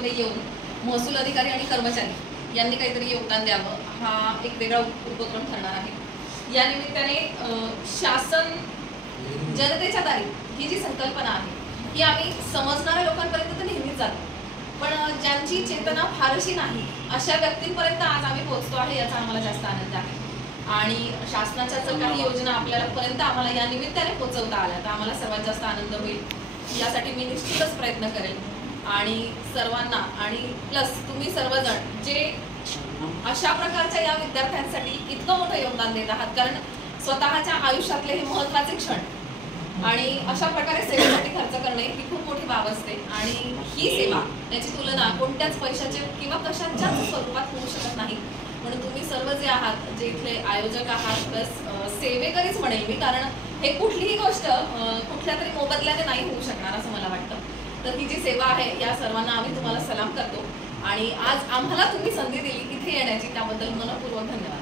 संस्थेमध्ये येऊन महसूल अधिकारी आणि कर्मचारी यांनी काहीतरी योगदान द्यावं हा एक वेगळा उपक्रम ठरणार आहे। या निमित्ताने शासन जनतेच्या दारी ही जी संकल्पना आहे ही आम्ही समजणाऱ्या लोकांपर्यंत तर नेहमीच जातो, पण ज्यांची चेतना फारशी नाही अशा व्यक्तींपर्यंत आज आम्ही पोहोचतो आहे याचा आम्हाला जास्त आनंद आहे। आणि शासनाच्या जर काही योजना आपल्यापर्यंत आम्हाला या निमित्ताने पोहोचवता आल्या तर आम्हाला सर्वात जास्त आनंद होईल। यासाठी मी निश्चितच प्रयत्न करेन आणि सर्वांना आणि प्लस तुम्ही सर्वजण जे अशा प्रकारच्या या विद्यार्थ्यांसाठी इतकं मोठं योगदान देत आहात, कारण स्वतःच्या आयुष्यातले हे महत्त्वाचे क्षण आणि अशा प्रकारे सेवेसाठी खर्च करणे ही खूप मोठी बाब असते आणि ही सेवा याची तुलना कोणत्याच पैशाच्या किंवा कशाच्याच स्वरूपात होऊ शकत नाही। म्हणून तुम्ही सर्व जे आहात, जे इथले आयोजक आहात, प्लस सेवेकरीच म्हणेल मी, कारण हे कुठलीही गोष्ट कुठल्या तरी मोबदल्याने नाही होऊ शकणार असं मला वाटतं। तर ही जी सेवा आहे या सर्वांना आम्ही तुम्हाला सलाम करतो आणि आज आम्हाला तुम्ही संधी दिली इथे येण्याची त्याबद्दल मनपूर्वक धन्यवाद।